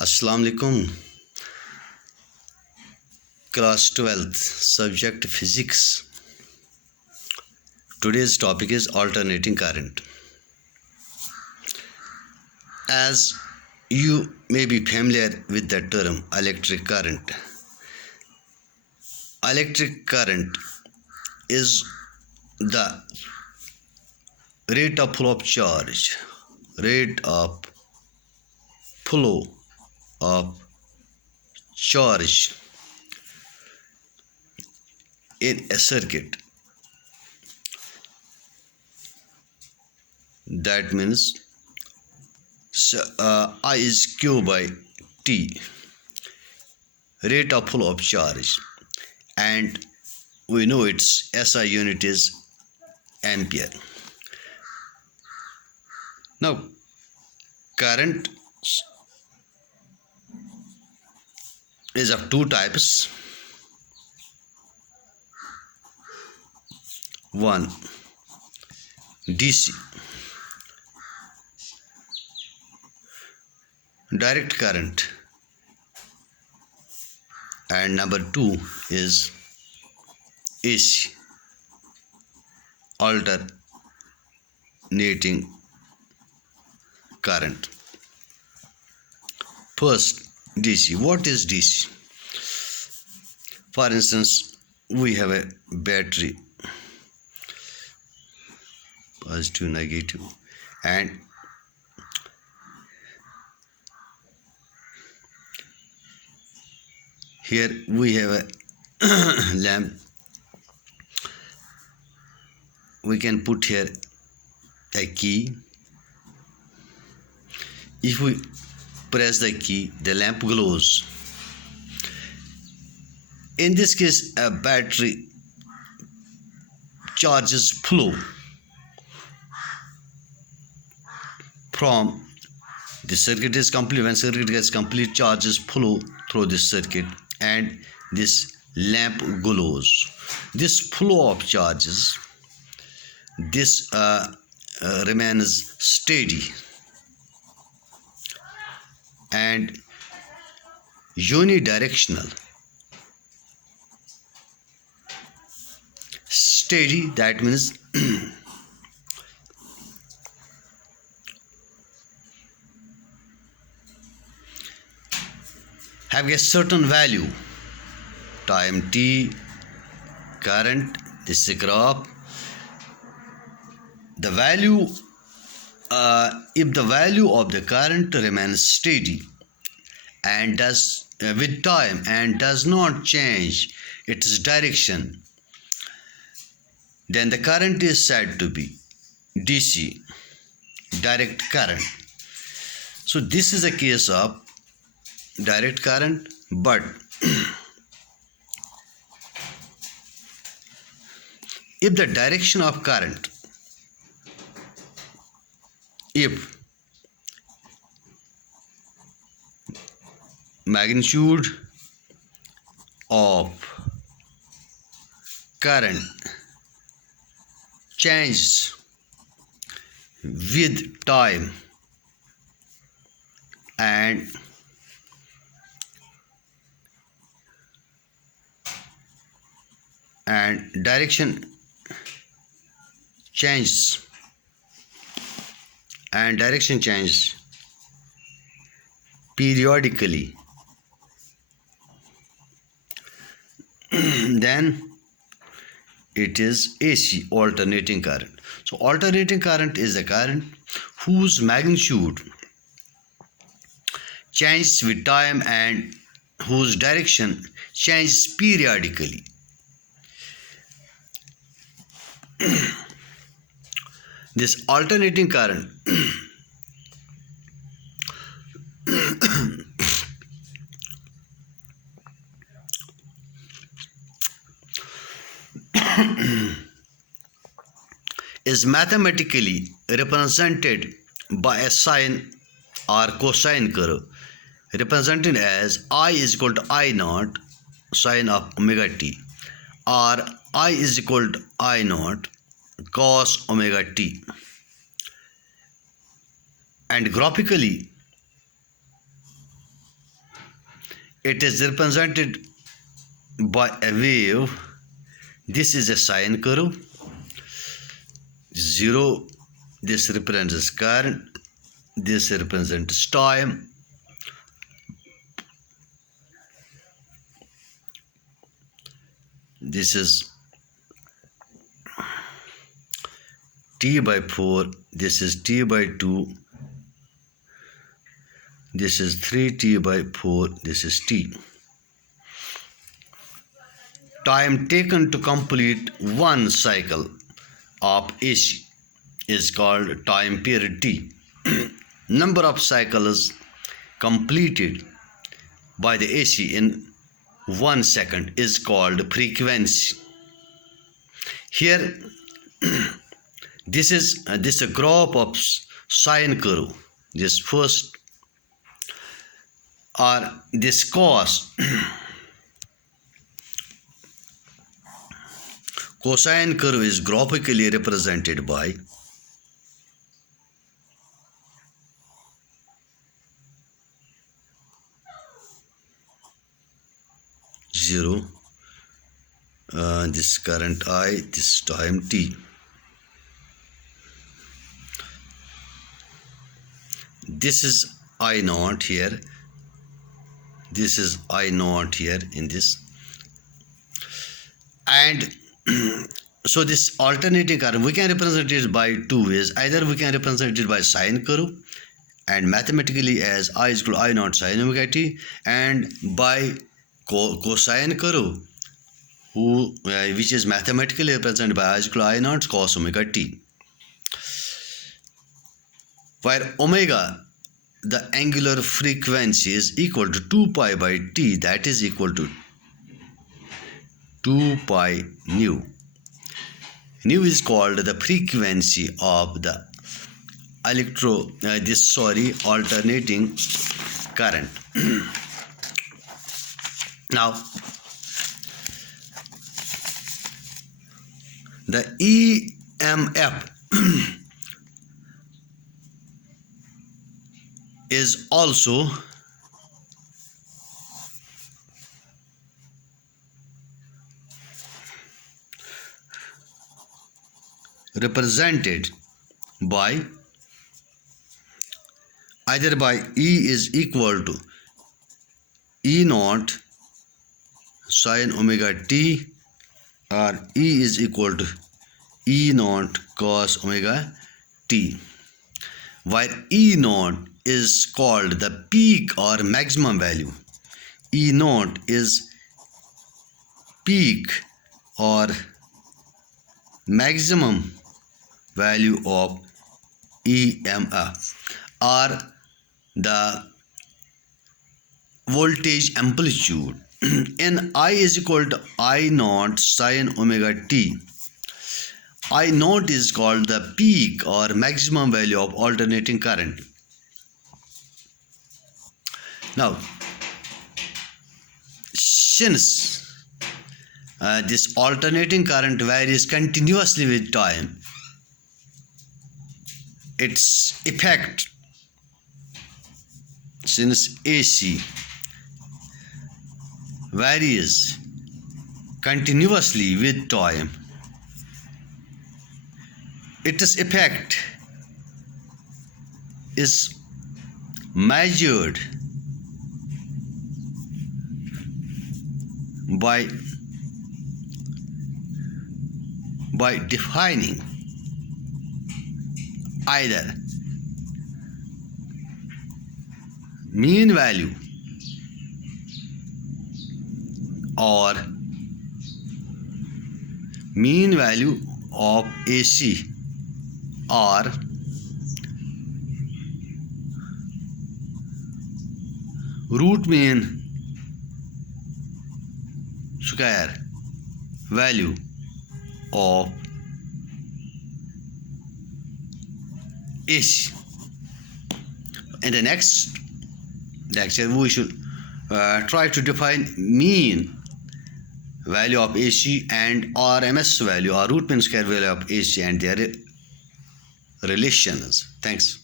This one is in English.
Assalamu alaikum. Class 12th, subject physics. Today's topic is alternating current. As you may be familiar with the term electric current. Electric current is the rate of flow of charge, rate of flow of charge in a circuit. That means I is Q by T, rate of flow of charge, and we know its SI unit is ampere. Now, current is of two types. One, DC, direct current, and number two is AC, alternating current. First, DC. What is DC? For instance, we have a battery, positive, negative, and here we have a lamp. We can put here a key. If we press the key, the lamp glows. In this case, a battery charges flow from the circuit is complete. When circuit gets complete, charges flow through this circuit and this lamp glows. This flow of charges, this remains steady and unidirectional. Steady, that means have a certain value, time t, current, this is a graph. The value, if the value of the current remains steady and does with time and does not change its direction, then the current is said to be DC, direct current. So this is a case of direct current, but if the direction of current, if magnitude of current changes with time and direction changes periodically, then it is AC, alternating current. So alternating current is a current whose magnitude changes with time and whose direction changes periodically. This alternating current is mathematically represented by a sine or cosine curve, represented as I is equal to I naught sine of omega t, or I is equal to I naught cos omega t. And graphically, it is represented by a wave. This is a sine curve. 0, this represents current, this represents time. This is t by 4, this is t by 2, this is 3t by 4, this is t. Time taken to complete one cycle of AC is called time period t. Number of cycles completed by the AC in 1 second is called frequency. Here this is a graph of sine curve. This first, or this cos cosine curve is graphically represented by zero, this current I, this time t. This is I naught here, this is I naught here in this, and so this alternating current we can represent it by two ways. Either we can represent it by sine curve and mathematically as I is equal to I naught sine omega t, and by cosine curve which is mathematically represented by I is equal to I naught cos omega t, where omega, the angular frequency, is equal to 2 pi by t, that is equal to 2 pi nu. Nu is called the frequency of the alternating current. Now the EMF is also represented by either by E is equal to E naught sine omega t, or E is equal to E naught cos omega t, while E naught is called the peak or maximum value. E naught is peak or maximum value of EMF, or the voltage amplitude. In I is equal to I naught sine omega t, I naught is called the peak or maximum value of alternating current. Now, since this alternating current varies continuously with time, its effect, since AC varies continuously with time, its effect is measured by defining either mean value or mean value of AC, or root mean square value of AC. In the next lecture we should try to define mean value of AC and RMS value or root mean square value of AC and their relations. Thanks.